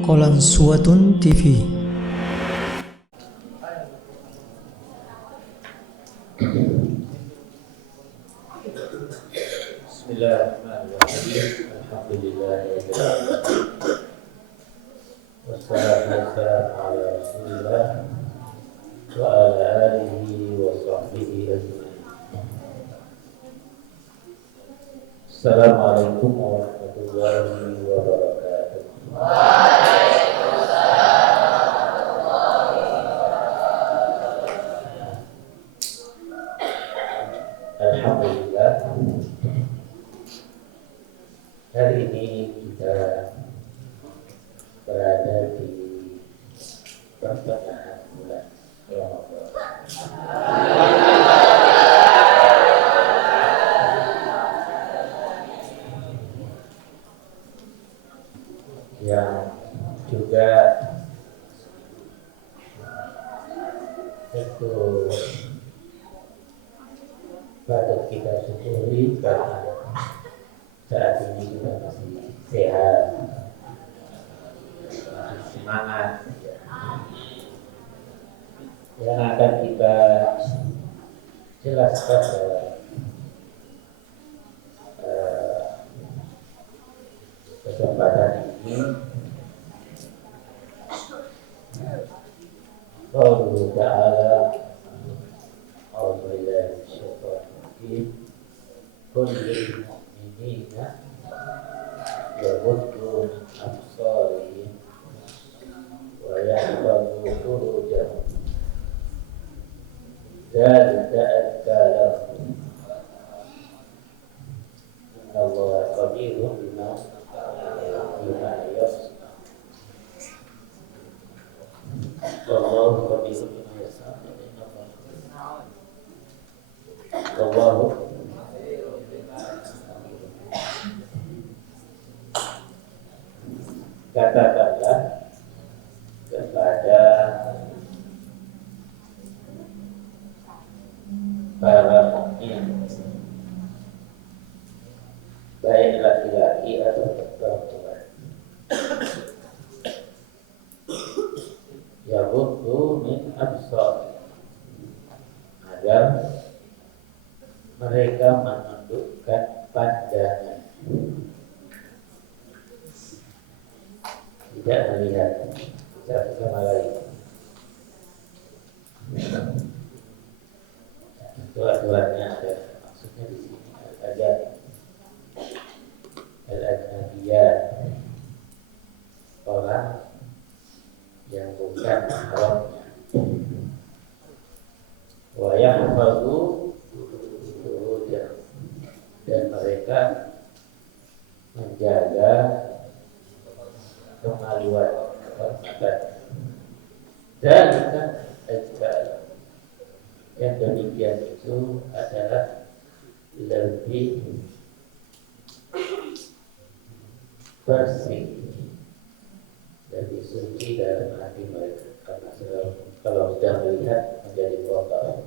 Qalansuwatun TV. Bismillahirrahmanirrahim. Alhamdulillahirabbil alamin. Wassalatu wassalamu ala Rasulillah wa ala alihi wa sahbihi ajma'in. Assalamualaikum warahmatullahi wabarakatuh. Alhamdulillah, hari ini kita berada di pertengahan bulan Ramadan. Yang juga tentu patut kita syukuri karena saat ini kita masih sehat, masih semangat. Yang akan kita jelaskan dalam kesempatan ini qauluhu ta'ala, a'udzu billahi minasyaitonir rajim, qul lil mu'minina yaghuddu min absarihim wa yahfazu furujahum dzalika azka lahum innallaha khabirun bima yasna'un. Wallahu khabirun bima yasna'un. Wallahu katakanlah kepada para mukmin, baik laki-laki atau perempuan, yaghuddu min absar, agar mereka menundukkan pandangan, tidak melihat satu sama lain. Itu aturannya ada, maksudnya di sini al-ajnabiyah, orang yang bukan mahramnya. Wa yahfazu furujahum, dan mereka menjaga kemaluan, kehormatan. Dzalika azka, yang demikian itu adalah lebih bersih, lebih suci dalam hati mereka, karena kalau sudah melihat menjadi kotor.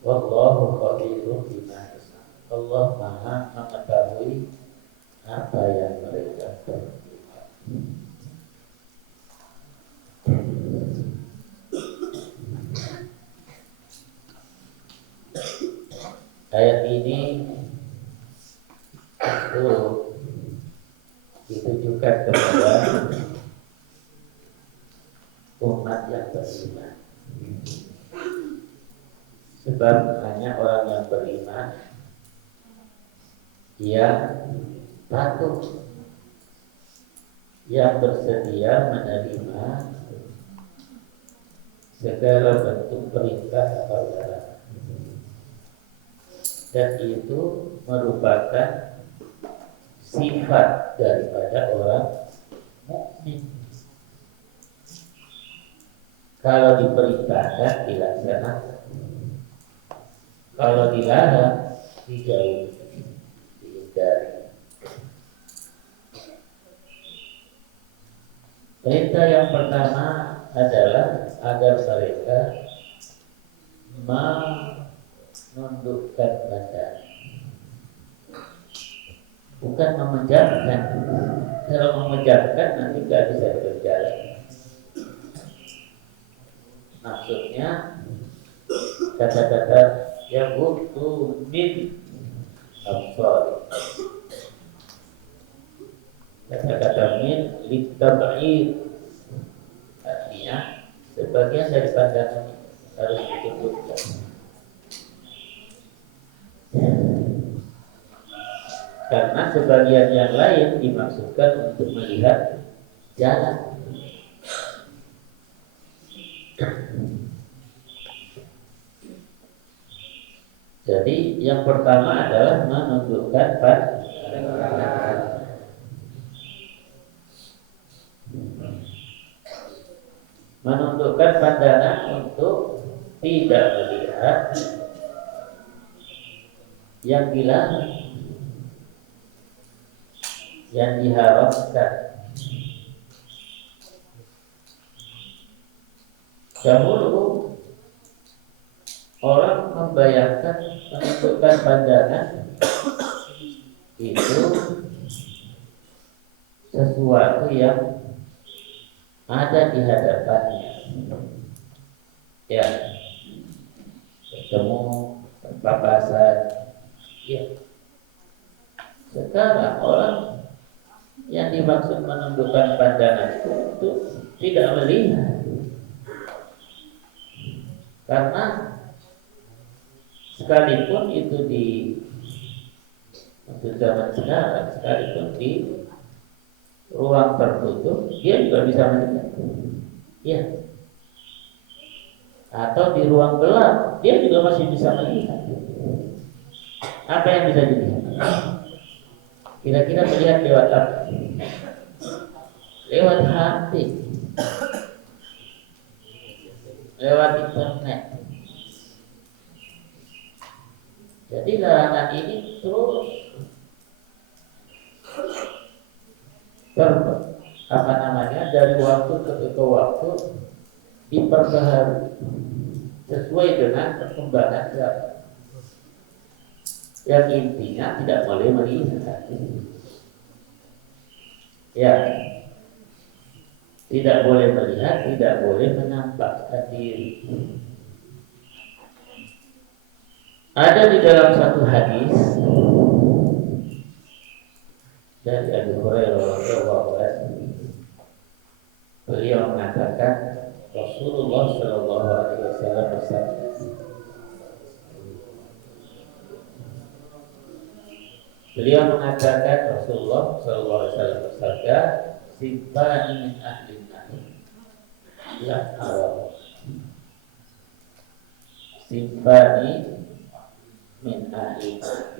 Wallahu khabirun bima yasna'un. Allah Maha mengetahui apa yang mereka perbuat. Ayat ini itu ditujukan kepada umat yang beriman, sebab hanya orang yang beriman yang patuh, yang bersedia menerima segala bentuk perintah atau larangan. Dan itu merupakan sifat daripada orang mukmin. Kalau diperintahkan dilaksanakan, kalau dilarang dijauhi, dihindari. Perintah yang pertama adalah agar mereka menundukkan badan, bukan memejamkan, Kalau memejamkan nanti nggak bisa berjalan. Maksudnya kata-kata ya butuh min absar. Kata-kata min litab'id, artinya sebagian dari pandangan harus ditutupkan. Karena sebagian yang lain dimaksudkan untuk melihat jalan. Jadi yang pertama adalah menundukkan pandangan. Menundukkan pandangan untuk tidak melihat yang dilarang, yang diharamkan. Dahulu orang membayangkan menundukkan pandangan itu sesuatu yang ada di hadapannya, ya, ketemu papasan, ya. Sekarang orang yang dimaksud menundukkan pandangan itu tidak melihat, karena sekalipun itu di untuk zaman sekarang, sekalipun di ruang tertutup, dia juga bisa melihat, ya. Atau di ruang gelap, dia juga masih bisa melihat. Apa yang bisa dilihat? Kira-kira melihat lewat apa? Lewat HP, lewat internet. Jadi larangan ini terus dari waktu ke waktu diperbaharui sesuai dengan perkembangan zaman. Yang intinya tidak boleh melihat, ya, tidak boleh melihat, tidak boleh menampakkan diri. Ada di dalam satu hadis dari Abu Hurairah radhiyallahu anhu, beliau mengatakan Rasulullah Shallallahu Alaihi Wasallam bersabda, beliau mengatakan Rasulullah Shallallahu Alaihi Wasallam bersabda, "Simpan min ahli nar, la arah." Simpani min ahli nar,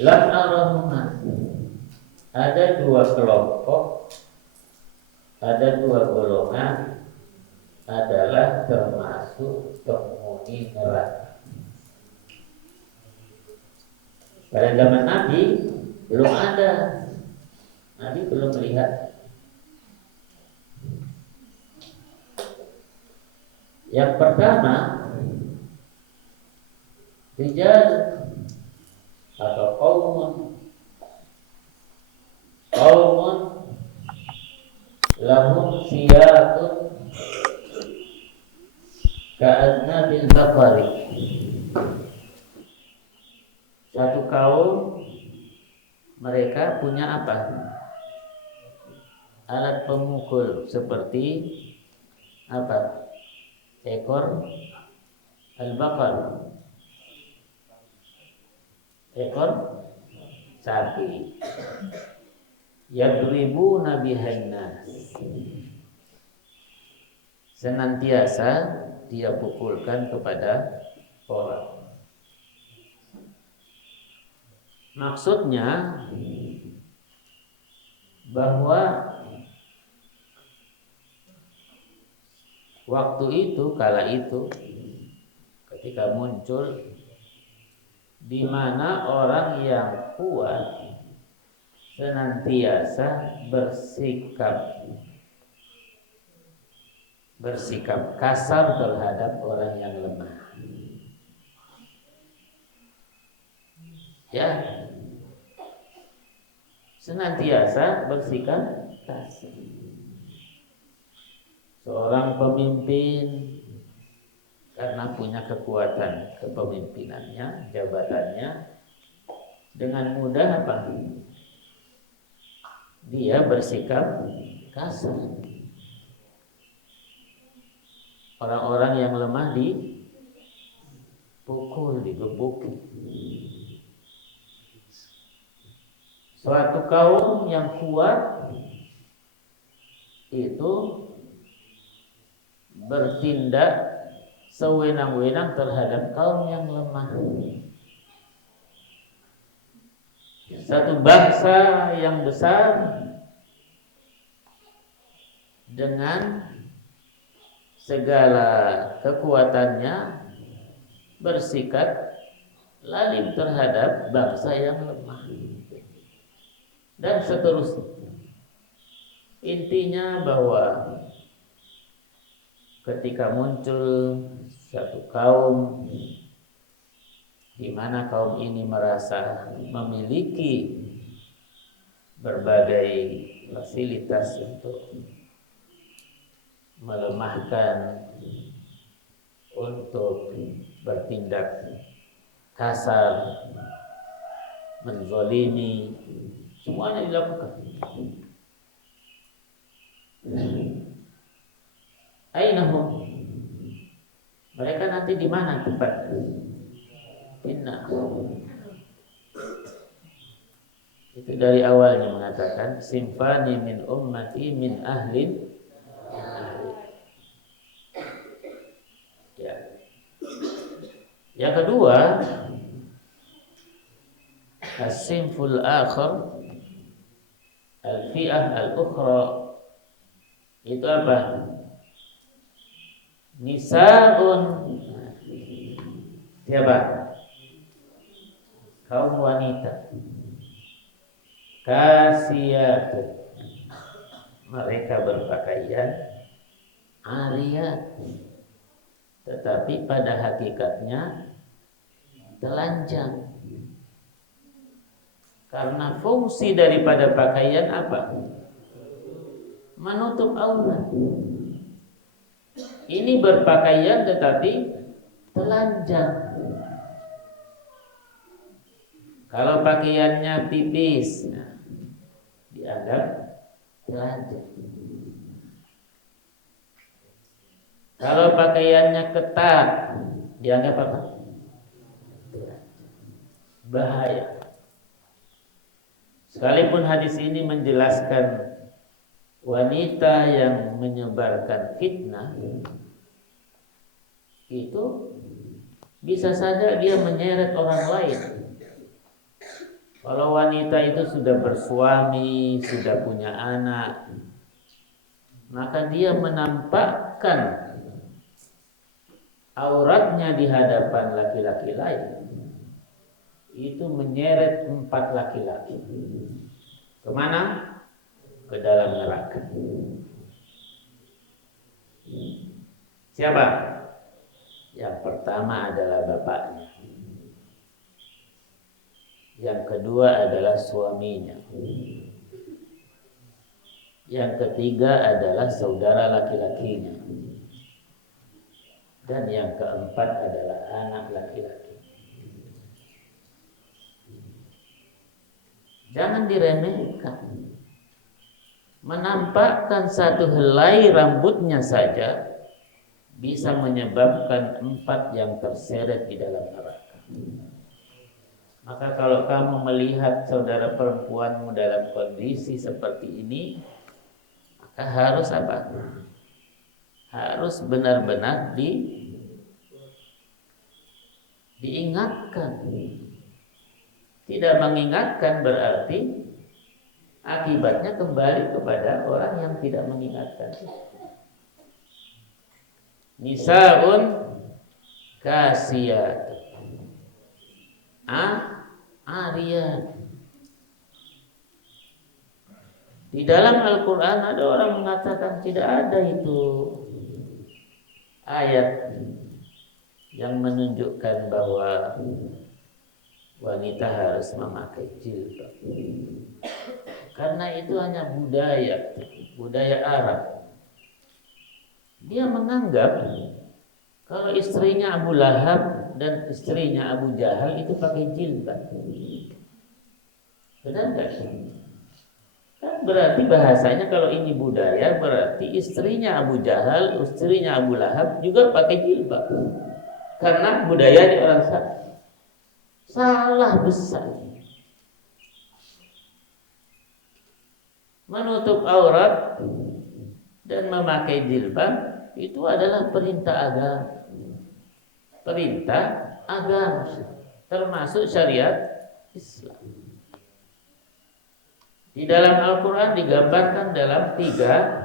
la arahuma. Ada dua kelompok, ada dua golongan adalah termasuk penghuni neraka. Pada zaman Nabi belum ada, Nabi belum melihat. Yang pertama, rijal atau qaumun lahum siyatun ka'adna bil baqari. Satu kaum, mereka punya apa? Alat pemukul seperti apa? Ekor al-baqar, ekor sapi. Yadribuna bihan nas, senantiasa dia pukulkan kepada orang. Maksudnya bahwa waktu itu, kala itu, ketika muncul, di mana orang yang kuat senantiasa bersikap kasar terhadap orang yang lemah. Ya, senantiasa bersikap kasar. Seorang pemimpin karena punya kekuatan kepemimpinannya, jabatannya, dengan mudah apa? Dia bersikap kasar. Orang-orang yang lemah dipukul, digebuki. Suatu kaum yang kuat itu bertindak sewenang-wenang terhadap kaum yang lemah. Satu bangsa yang besar dengan segala kekuatannya bersikap lalim terhadap bangsa yang lemah, dan seterusnya. Intinya bahwa ketika muncul satu kaum di mana kaum ini merasa memiliki berbagai fasilitas untuk melemahkan, untuk bertindak kasar, menzalimi, semuanya dilakukan. Ainahum, mereka nanti di mana tempatnya? Inna. Itu dari awalnya mengatakan simfani min ummati min ahlin. Ya. Yang kedua, as-sinful akhar, al-fi'ah al-ukhra, itu apa? Nisa'un, siapa? Kaum wanita. Kasiyat, mereka berpakaian ariyat, tetapi pada hakikatnya telanjang. Karena fungsi daripada pakaian apa? Menutup aurat. Ini berpakaian tetapi telanjang. Kalau pakaiannya tipis, dianggap telanjang. Kalau pakaiannya ketat, dianggap apa? Bahaya. Sekalipun hadis ini menjelaskan wanita yang menyebarkan fitnah, itu bisa saja dia menyeret orang lain. Kalau wanita itu sudah bersuami, sudah punya anak, maka dia menampakkan auratnya di hadapan laki-laki lain, itu menyeret 4 laki-laki. Kemana? Ke dalam neraka. Siapa? Yang pertama adalah bapaknya. Yang kedua adalah suaminya. Yang ketiga adalah saudara laki-lakinya. Dan yang keempat adalah anak laki-laki. Jangan diremehkan. Menampakkan satu helai rambutnya saja bisa menyebabkan 4 yang terseret di dalam neraka. Maka kalau kamu melihat saudara perempuanmu dalam kondisi seperti ini, maka harus apa? Harus benar-benar diingatkan. Tidak mengingatkan berarti akibatnya kembali kepada orang yang tidak mengingatkan. Nisa'un kasiyat, ariyat. Di dalam Al-Quran ada orang mengatakan tidak ada itu ayat yang menunjukkan bahwa wanita harus memakai jilbab. karena itu hanya budaya Arab. Dia menganggap kalau istrinya Abu Lahab dan istrinya Abu Jahal itu pakai jilbab. Benar nggak? Kan berarti bahasanya kalau ini budaya berarti istrinya Abu Jahal, istrinya Abu Lahab juga pakai jilbab. Karena budayanya orang salah besar. Menutup aurat dan memakai jilbab itu adalah perintah agama, termasuk syariat Islam. Di dalam Al-Quran digambarkan dalam tiga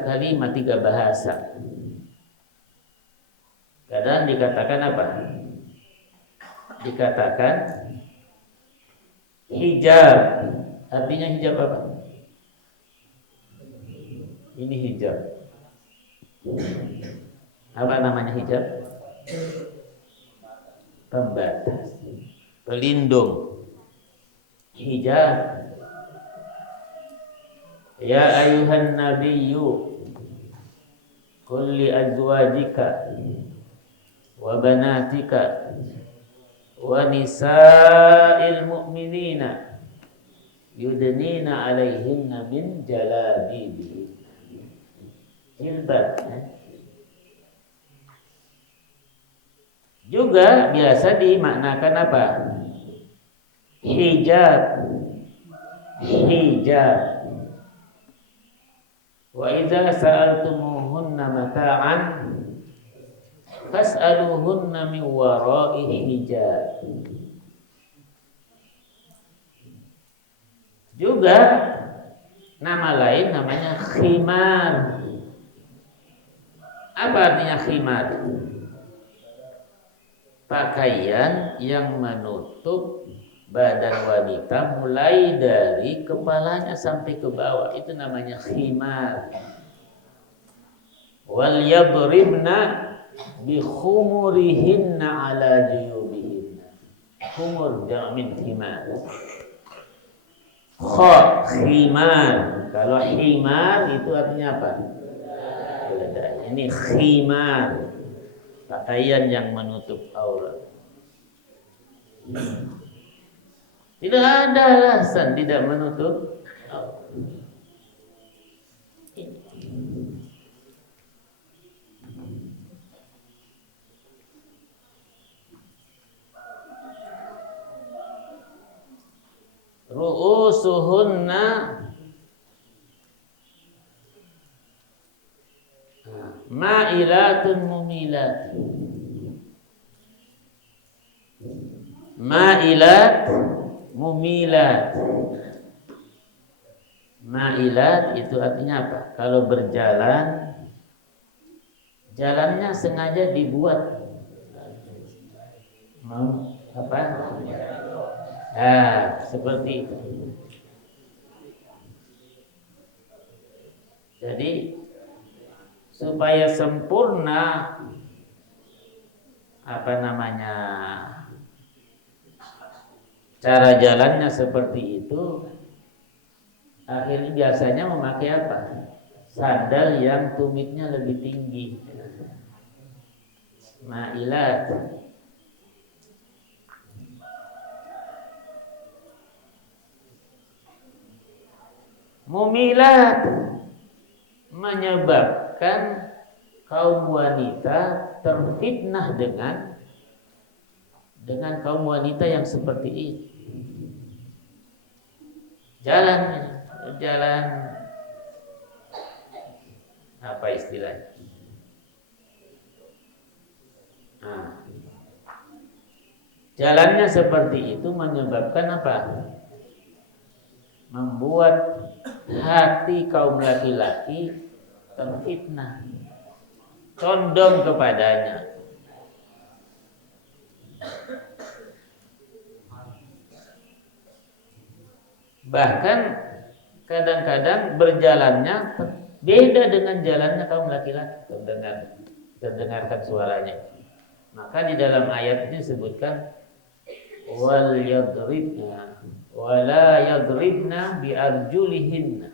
kalimat, tiga bahasa. Kadang dikatakan apa? Dikatakan hijab. Artinya hijab apa? Ini hijab. Apa namanya hijab? Pembatas, pelindung. Hijab. Ya ayuhan nabiyyu qul li azwajika wa banatika wa nisa'il mu'minina yudnina 'alaihinna min jalabibihin. Jilbab. Juga biasa dimaknakan apa? Hijab. Wa idza sa'altumuhunna mata'an fas'aluhunna min wara'i hijab. Juga nama lain namanya khimar. Apa artinya khimar? Pakaian yang menutup badan wanita mulai dari kepalanya sampai ke bawah, itu namanya khimar. Wal yadribna bi khumurihinna ala juyubihinna. Khumur jamin khimar. Khimar. Kalau khimar itu artinya apa? Ini khimar, pakaian yang menutup aurat. Tidak ada alasan tidak menutup aurat. Ru'usuhunna ma'ilatun mumilat. Ma'ilat mumilat. Ma'ilat itu artinya apa? Kalau berjalan, jalannya sengaja dibuat apa? Seperti itu. Jadi supaya sempurna cara jalannya seperti itu, akhirnya biasanya memakai apa? Sandal yang tumitnya lebih tinggi. Ma'ilat. Mumilat menyebabkan kaum wanita terfitnah dengan kaum wanita yang seperti ini. Jalan apa istilahnya? Jalannya seperti itu menyebabkan apa? Membuat hati kaum laki-laki terfitnah, condong kepadanya. Bahkan kadang-kadang berjalannya beda dengan jalannya kaum laki-laki. Terdengarkan suaranya. Maka di dalam ayat ini disebutkan wal yadribna wala yadribna biarjulihinna,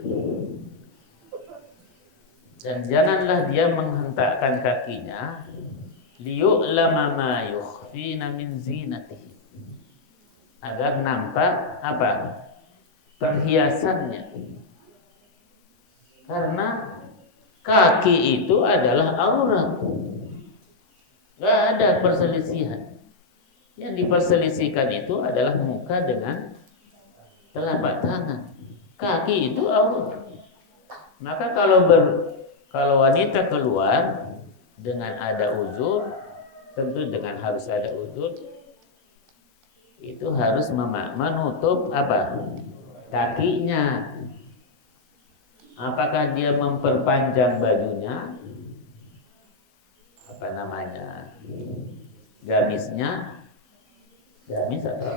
dan janganlah dia menghentakkan kakinya, liyu'lama ma yukhfina min zinatihi, agar nampak apa? Perhiasannya. Karena kaki itu adalah aurat. Gak ada perselisihan. Yang diperselisihkan itu adalah muka dengan telapak tangan. Kaki itu aurat. Maka kalau wanita keluar dengan ada uzur, tentu dengan harus ada uzur, itu harus menutup apa? Kakinya. Apakah dia memperpanjang bajunya? Apa namanya? Gamisnya? Gamis atau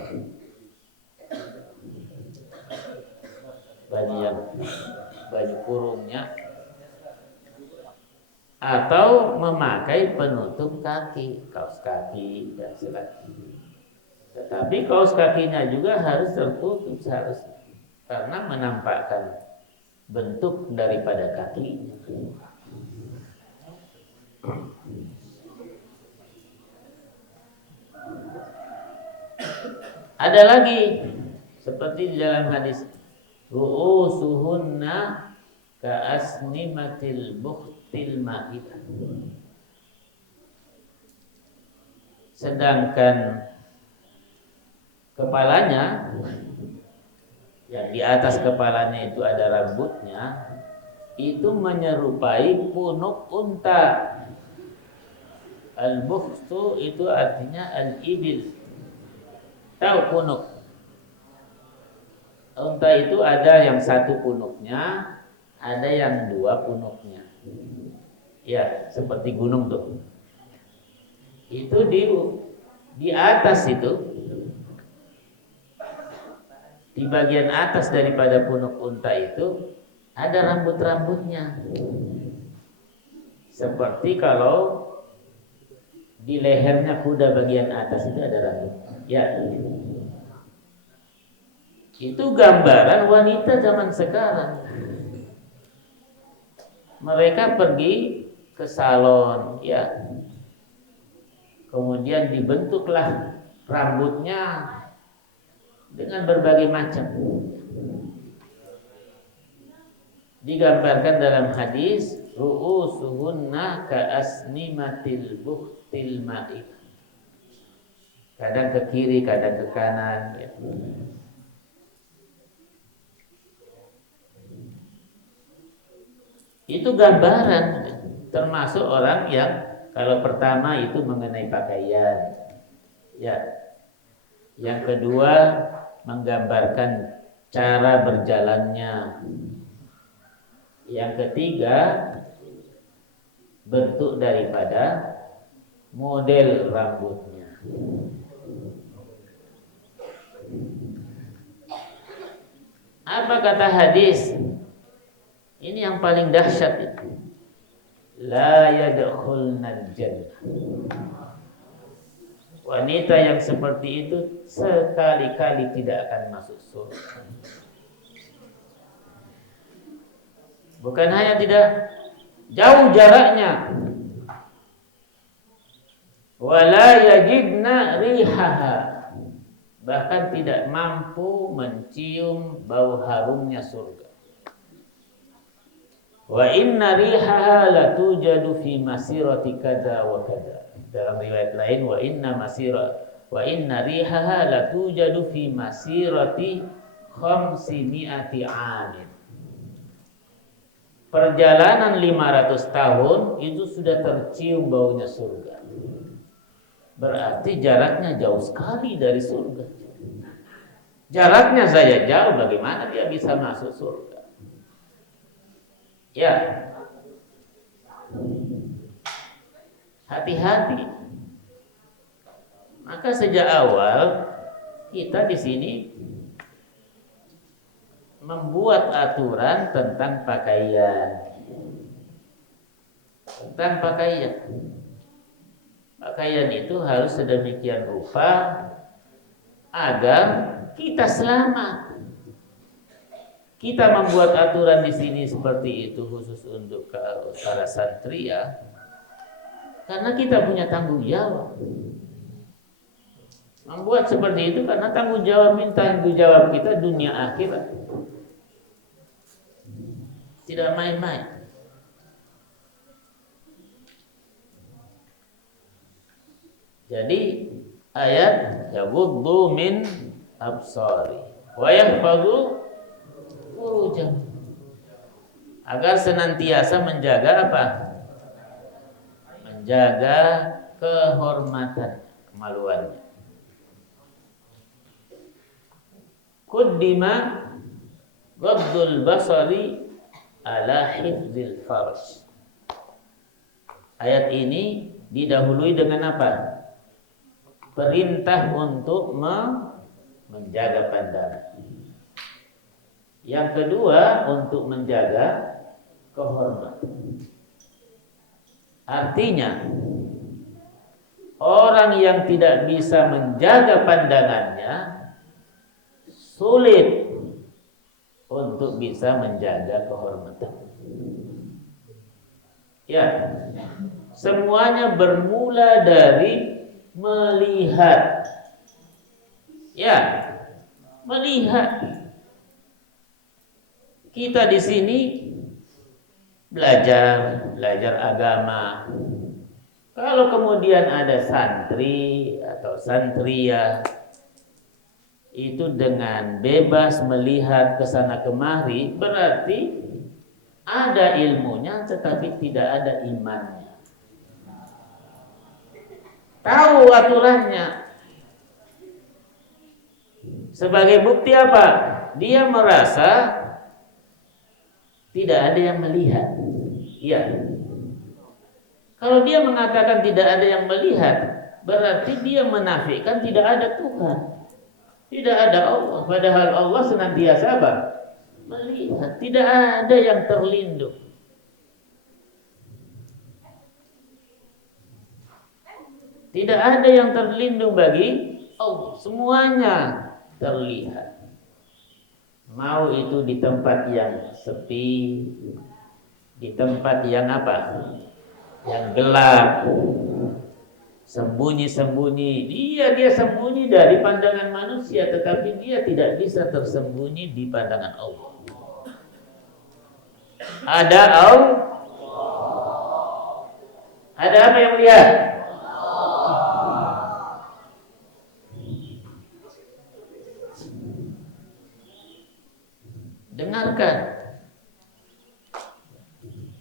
baju kurungnya, atau memakai penutup kaki, kaos kaki dan sebagainya. Tetapi kaos kakinya juga harus tertutup seharusnya, karena menampakkan bentuk daripada kakinya. Ada lagi seperti di dalam hadis, ru'usuhunna ka'asnimatil bukhtil ma'idah. Sedangkan kepalanya, yang di atas kepalanya itu ada rambutnya, itu menyerupai punuk unta. Al-bukhtu itu artinya al-ibil. Tahu punuk? Unta itu ada yang satu punuknya, ada yang dua punuknya. Ya, seperti gunung tuh. Itu di atas itu, di bagian atas daripada punuk unta itu ada rambut-rambutnya. Seperti kalau di lehernya kuda bagian atas itu ada rambut. Ya. Itu gambaran wanita zaman sekarang. Mereka pergi ke salon, ya. Kemudian dibentuklah rambutnya dengan berbagai macam. Digambarkan dalam hadis, ru'usuhunna ka'asnimatil bukhtil ma'id. Kadang ke kiri, kadang ke kanan, ya. Itu gambaran, termasuk orang yang kalau pertama itu mengenai pakaian, ya. Yang kedua menggambarkan cara berjalannya. Yang ketiga bentuk daripada model rambutnya. Apa kata hadis? Ini yang paling dahsyat itu. La yadkhulnal jannah. Wanita yang seperti itu sekali-kali tidak akan masuk surga. Bukan hanya tidak jauh jaraknya, wala yajidna rihaha, bahkan tidak mampu mencium bau harumnya surga. Wa inna rihaha latujadu fi masirati kada wa kada. Dalam riwayat lain, wa inna rihaha latujadu fi masirati 500 amin. Perjalanan 500 tahun itu sudah tercium baunya surga. Berarti jaraknya jauh sekali dari surga. Jaraknya saja jauh, bagaimana dia bisa masuk surga? Ya, hati-hati. Maka sejak awal kita di sini membuat aturan tentang pakaian. Tentang pakaian. Pakaian itu harus sedemikian rupa agar kita selamat. Kita membuat aturan di sini seperti itu khusus untuk para santri ya, karena kita punya tanggung jawab. Membuat seperti itu karena tanggung jawab kita dunia akhirat. Tidak main-main. Jadi ayat yaghuddu min absari wa yahfazu furujahum, agar senantiasa menjaga apa? Menjaga kehormatan, kemaluannya. Quddima ghaddul basari ala hifdzil farj. Ayat ini didahului dengan apa? Perintah untuk menjaga pandangan. Yang kedua untuk menjaga kehormatan. Artinya orang yang tidak bisa menjaga pandangannya sulit untuk bisa menjaga kehormatan. Ya, semuanya bermula dari melihat. Ya, melihat. Kita di sini belajar agama. Kalau kemudian ada santri atau santria itu dengan bebas melihat ke sana kemari, berarti ada ilmunya tetapi tidak ada imannya. Tahu aturannya. Sebagai bukti apa? Dia merasa tidak ada yang melihat. Iya. Kalau dia mengatakan tidak ada yang melihat, berarti dia menafikan tidak ada Tuhan. Tidak ada Allah. Padahal Allah senantiasa apa? Melihat. Tidak ada yang terlindung. Tidak ada yang terlindung bagi Allah. Semuanya terlihat. Mau itu di tempat yang sepi, di tempat yang apa? Yang gelap, sembunyi-sembunyi. Dia sembunyi dari pandangan manusia, tetapi dia tidak bisa tersembunyi di pandangan Allah. Ada Allah. Ada apa yang melihat? Dengarkan.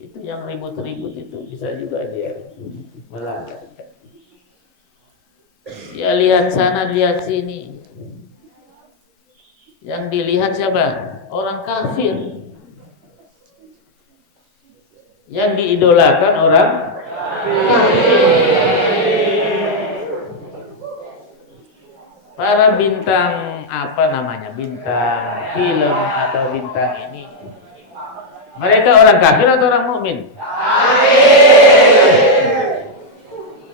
Itu yang ribut-ribut itu bisa juga dia melanggar. Ya lihat sana, lihat sini. Yang dilihat siapa? Orang kafir. Yang diidolakan orang kafir. Para bintang apa namanya, bintang film atau bintang ini, mereka orang kafir atau orang mukmin? Kafir.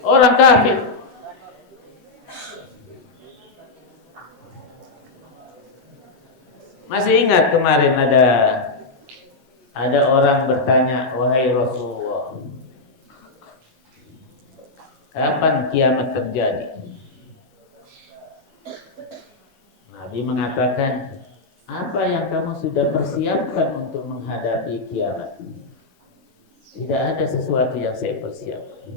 Orang kafir. Masih ingat kemarin ada orang bertanya, wahai Rasulullah, kapan kiamat terjadi? Nabi mengatakan, apa yang kamu sudah persiapkan untuk menghadapi kiamat? Tidak ada sesuatu yang saya persiapkan,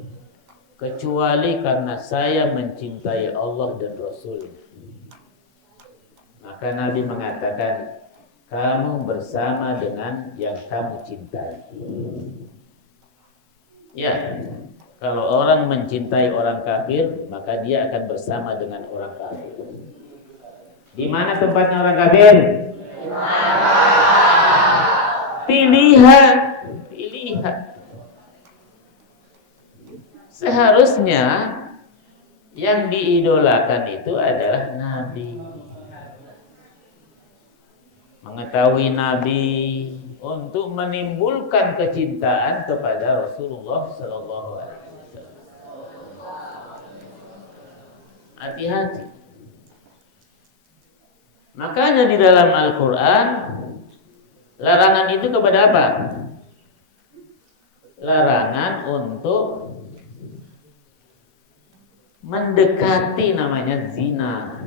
kecuali karena saya mencintai Allah dan Rasul-Nya. Maka Nabi mengatakan, kamu bersama dengan yang kamu cintai. Ya, kalau orang mencintai orang kafir, maka dia akan bersama dengan orang kafir. Di mana tempatnya orang kafir? Pilihan. Seharusnya yang diidolakan itu adalah Nabi. Mengetahui Nabi untuk menimbulkan kecintaan kepada Rasulullah sallallahu alaihi wasallam. Hati-hati. Makanya di dalam Al-Quran larangan itu kepada apa? Larangan untuk mendekati namanya zina.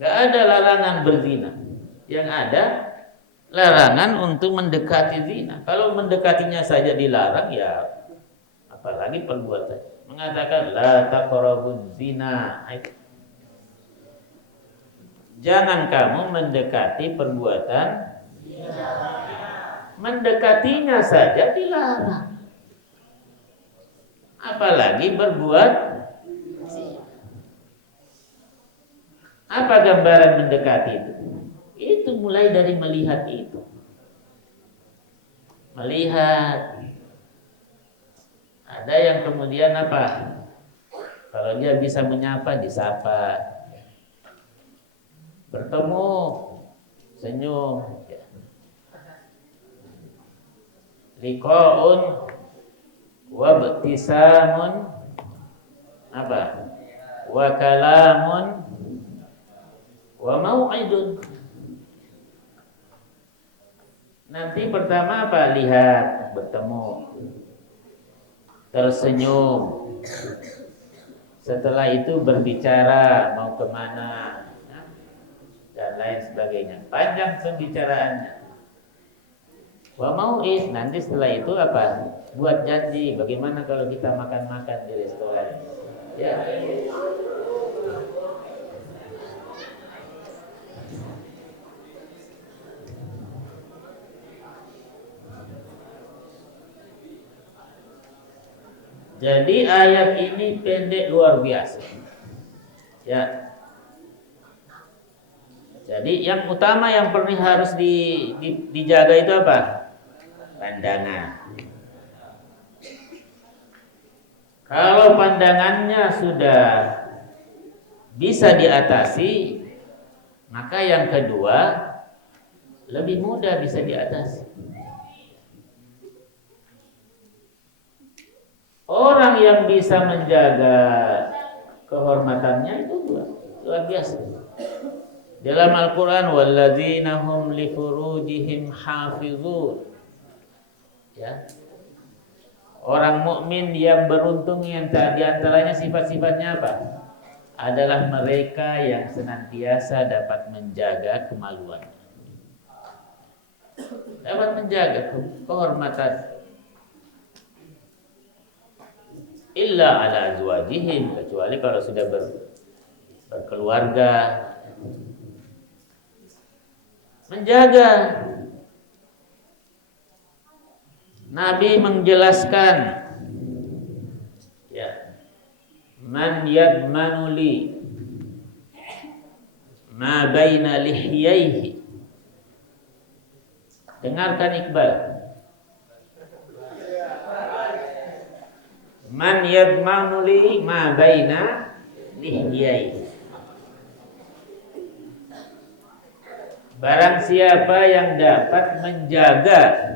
Gak ada larangan berzina. Yang ada larangan untuk mendekati zina. Kalau mendekatinya saja dilarang, ya apalagi perbuatan. Mengatakan la taqrabuz zina. Jangan kamu mendekati perbuatan zina. Mendekatinya saja dilarang. Apalagi berbuat zina. Apa gambaran mendekati itu? Itu mulai dari melihat itu. Melihat. Ada yang kemudian apa? Kalau dia bisa menyapa, disapa. Bertemu, senyum. Liqa'un wa btisamun apa? Wa kalamun wa mau'idun. Nanti pertama apa? Lihat, bertemu, tersenyum. Setelah itu berbicara mau kemana dan lain sebagainya. Panjang pembicaraannya. Wa mau'id, nanti setelah itu apa? Buat janji. Bagaimana kalau kita makan-makan di restoran? Ya. Jadi ayat ini pendek luar biasa. Ya. Jadi yang utama yang harus dijaga itu apa? Pandangan. Kalau pandangannya sudah bisa diatasi, maka yang kedua lebih mudah bisa diatasi. Orang yang bisa menjaga kehormatannya itu luar biasa. Dalam Al-Quran, walladzina hum li furujihim hafizun. Ya. Orang mukmin yang beruntung yang di antaranya sifat-sifatnya apa? Adalah mereka yang senantiasa dapat menjaga kemaluannya. Dapat menjaga kehormatan. Illa ala azwajihim, kecuali kalau sudah berkeluarga. Menjaga. Nabi menjelaskan, ya, man yadmanu li ma baina lihyaihi. Dengarkan Iqbal. Man yadmanu li ma baina lihyaihi. Barang siapa yang dapat menjaga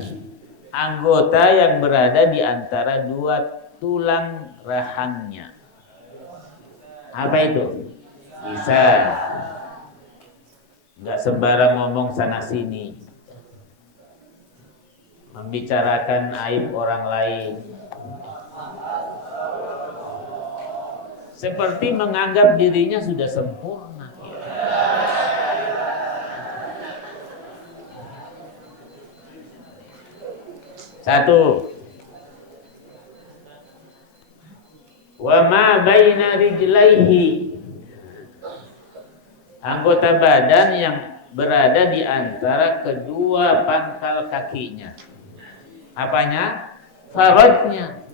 anggota yang berada di antara dua tulang rahangnya. Apa itu? Bisa. Enggak sembarang ngomong sana sini. Membicarakan aib orang lain. Seperti menganggap dirinya sudah sempurna. Satu, wa ma baina rijlaihi, anggota badan yang berada di antara kedua pangkal kakinya. Apanya? Farajnya.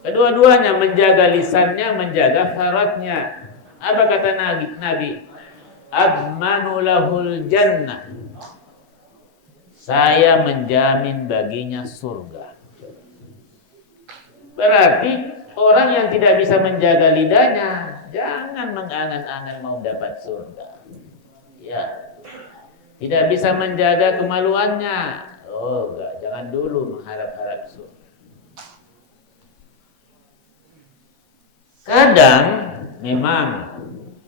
Kedua-duanya, menjaga lisannya, menjaga farajnya. Apa kata Nabi? Admanu lahul jannah. Saya menjamin baginya surga. Berarti orang yang tidak bisa menjaga lidahnya, jangan mengangan-angan mau dapat surga. Ya. Tidak bisa menjaga kemaluannya. Oh, enggak, jangan dulu mengharap-harap surga. Kadang memang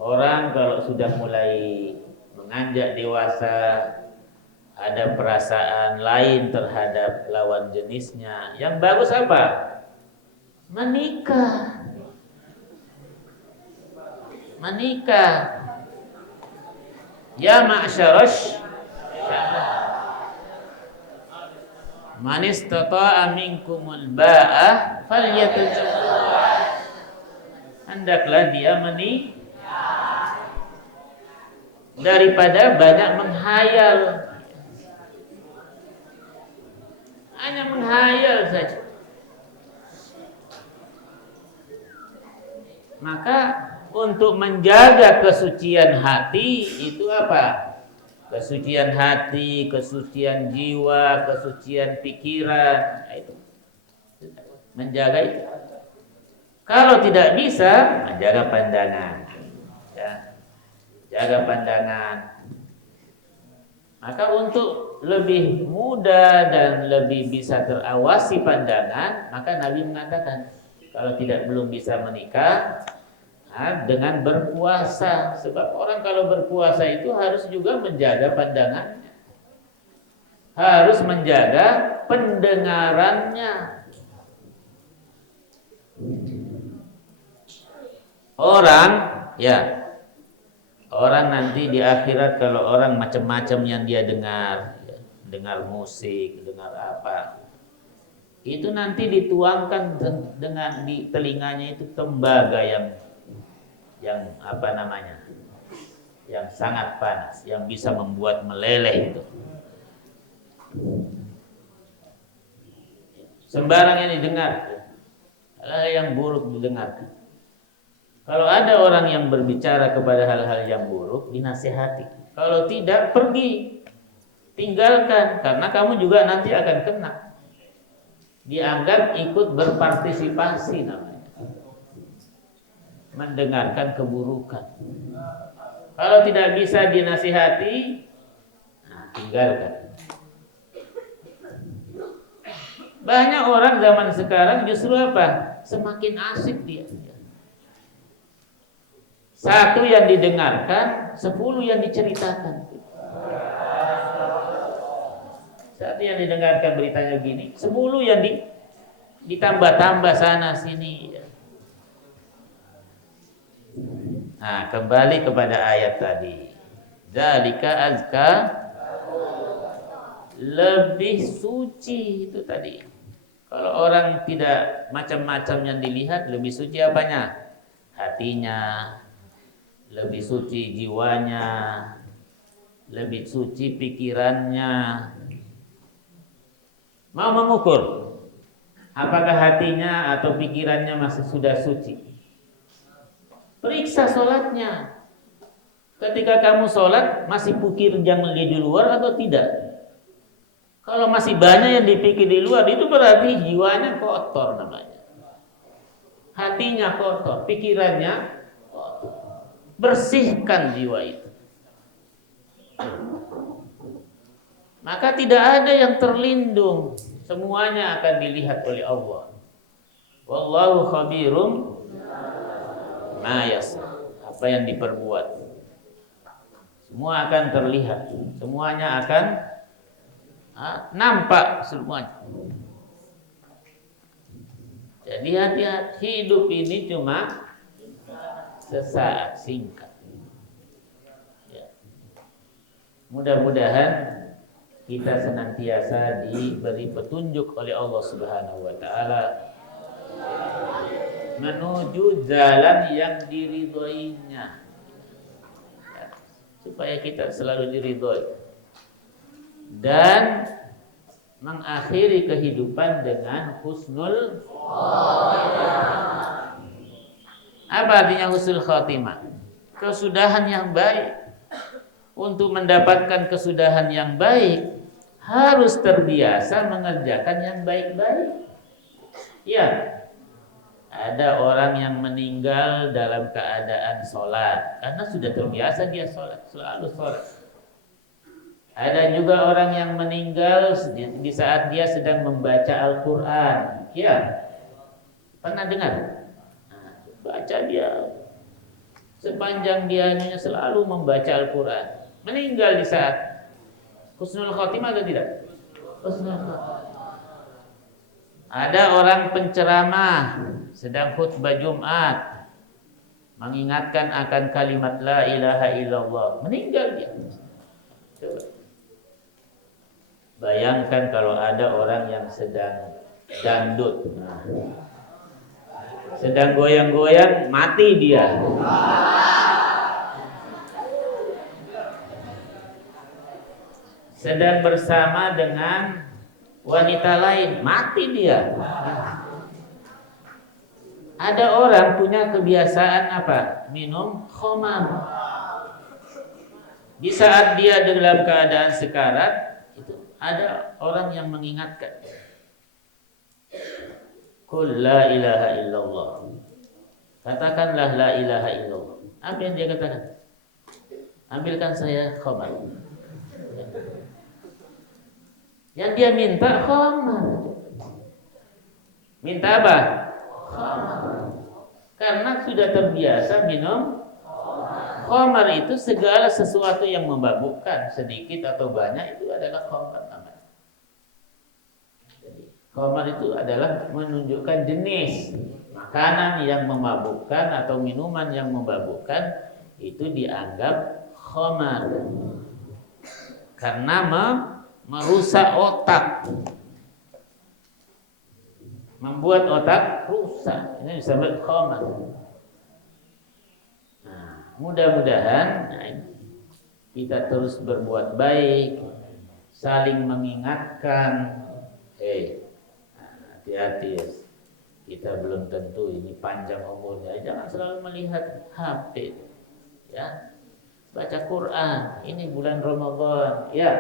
Orang kalau sudah mulai menganjak dewasa, ada perasaan lain terhadap lawan jenisnya. Yang bagus apa? Menikah. Menikah. Ya ma'syarash man istata'a minkumul ba'ah falyatazawwaj. Hendaklah dia menikah daripada banyak menghayal. Hanya menghayal saja. Maka untuk menjaga kesucian hati itu apa? Kesucian hati, kesucian jiwa, kesucian pikiran. Nah, itu. Menjaga itu. Kalau tidak bisa, menjaga pandangan. Ya. Jaga pandangan. Maka untuk lebih mudah dan lebih bisa terawasi pandangan, maka Nabi mengatakan kalau belum bisa menikah, dengan berpuasa. Sebab orang kalau berpuasa itu harus juga menjaga pandangannya, harus menjaga pendengarannya. Orang nanti di akhirat kalau orang macam-macam yang dia dengar, dengar musik, dengar apa, itu nanti dituangkan dengan di telinganya itu tembaga yang apa namanya, yang sangat panas, yang bisa membuat meleleh itu. Sembarang yang didengar, hal-hal yang buruk didengarkan. Kalau ada orang yang berbicara kepada hal-hal yang buruk, dinasihati. Kalau tidak, pergi, tinggalkan, karena kamu juga nanti akan kena. Dianggap ikut berpartisipasi namanya, mendengarkan keburukan. Kalau tidak bisa dinasihati, tinggalkan. Banyak orang zaman sekarang justru apa? Semakin asik dia. Satu yang didengarkan, 10 yang diceritakan. Satu yang didengarkan beritanya gini, 10 yang ditambah-tambah sana sini. Nah, kembali kepada ayat tadi. Dzalika azka, lebih suci itu tadi. Kalau orang tidak macam-macam yang dilihat, lebih suci apanya? Hatinya. Lebih suci jiwanya, lebih suci pikirannya. Mau mengukur apakah hatinya atau pikirannya masih sudah suci? Periksa sholatnya. Ketika kamu sholat, masih pikir yang di luar atau tidak? Kalau masih banyak yang dipikir di luar, itu berarti jiwanya kotor namanya. Hatinya kotor, pikirannya kotor. Bersihkan jiwa itu. Maka tidak ada yang terlindung. Semuanya akan dilihat oleh Allah. Wallahu khabirum ma yasna. Apa yang diperbuat, semua akan terlihat. Semuanya akan nampak semuanya. Jadi hati-hati, hidup ini cuma sesaat, singkat. Ya. Mudah-mudahan kita senantiasa diberi petunjuk oleh Allah Subhanahu wa taala menuju jalan yang diridhoinya. Ya. Supaya kita selalu diridhoi dan mengakhiri kehidupan dengan husnul khotimah. Apa artinya husnul khotimah? Kesudahan yang baik. Untuk mendapatkan kesudahan yang baik, harus terbiasa mengerjakan yang baik-baik. Ya, ada orang yang meninggal dalam keadaan sholat karena sudah terbiasa dia sholat, selalu sholat. Ada juga orang yang meninggal di saat dia sedang membaca Al-Quran. Ya, pernah dengar? Baca dia sepanjang dia selalu membaca Al-Quran, meninggal di saat husnul khotimah atau tidak? Husnul khotimah. Ada orang penceramah sedang khutbah Jumat mengingatkan akan kalimat la ilaha illallah, meninggal dia. Coba bayangkan kalau ada orang yang sedang dangdut, sedang goyang-goyang, mati dia. Sedang bersama dengan wanita lain, mati dia. Ada orang punya kebiasaan apa? Minum khamar. Di saat dia dalam keadaan sekarat, itu ada orang yang mengingatkan, qul la ilaha illallah. Katakanlah la ilaha illallah. Apa yang dia katakan? Ambilkan saya khamar. Yang dia minta khamar. Minta apa? Khamar. Karena sudah terbiasa minum khamar. Itu segala sesuatu yang memabukkan, sedikit atau banyak, itu adalah khamar namanya. Jadi khamar itu adalah menunjukkan jenis makanan yang memabukkan atau minuman yang memabukkan, itu dianggap khamar. Karena merusak otak, membuat otak rusak, ini disebut khamar. Nah, mudah-mudahan kita terus berbuat baik, saling mengingatkan. Hati-hati, kita belum tentu ini panjang umurnya. Jangan selalu melihat HP, ya. Baca Quran. Ini bulan Ramadan, ya.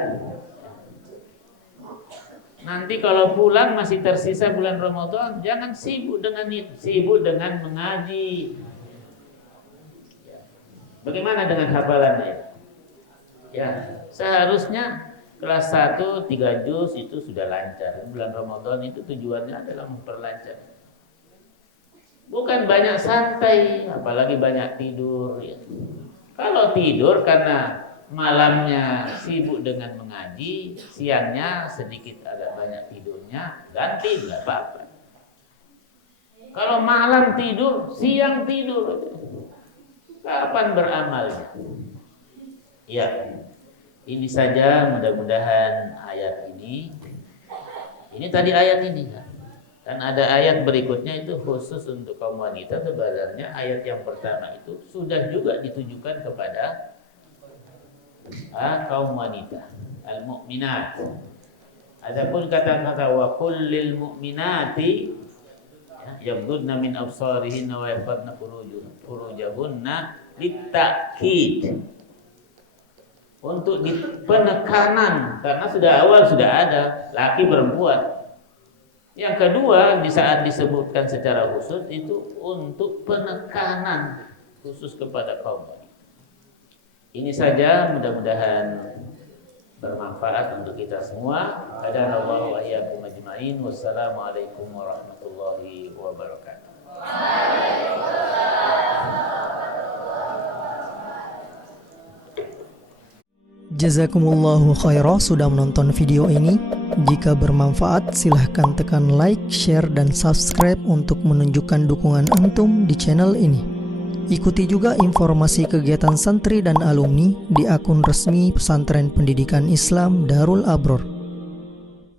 Nanti kalau pulang masih tersisa bulan Ramadan, jangan sibuk dengan itu, sibuk dengan mengaji. Bagaimana dengan hafalannya? Ya, seharusnya kelas 1 3 juz itu sudah lancar. Bulan Ramadan itu tujuannya adalah memperlancar. Bukan banyak santai, apalagi banyak tidur, ya. Kalau tidur karena malamnya sibuk dengan mengaji, siangnya sedikit agak banyak tidurnya, ganti enggak apa-apa. Kalau malam tidur, siang tidur, kapan beramalnya? Ya, ini saja, mudah-mudahan ayat ini tadi ayat ini, dan ada ayat berikutnya itu khusus untuk kaum wanita. Sebenarnya ayat yang pertama itu sudah juga ditujukan kepada kaum wanita, al-mu'minat. Adapun kata-kata wa kullil mu'minati yaghdudna min absarihinna wa yahfazna furujahunna litakid, untuk di penekanan, karena sudah ada laki perempuan. Yang kedua, di saat disebutkan secara khusus itu untuk penekanan khusus kepada kaum wanita. Ini saja, mudah-mudahan bermanfaat untuk kita semua. Hadanallahu wa iyyakum ajmain. Wassalamualaikum warahmatullahi wabarakatuh. Jazakumullahu khairan sudah menonton video ini. Jika bermanfaat, silahkan tekan like, share, dan subscribe untuk menunjukkan dukungan antum di channel ini. Ikuti juga informasi kegiatan santri dan alumni di akun resmi Pesantren Pendidikan Islam Darul Abror.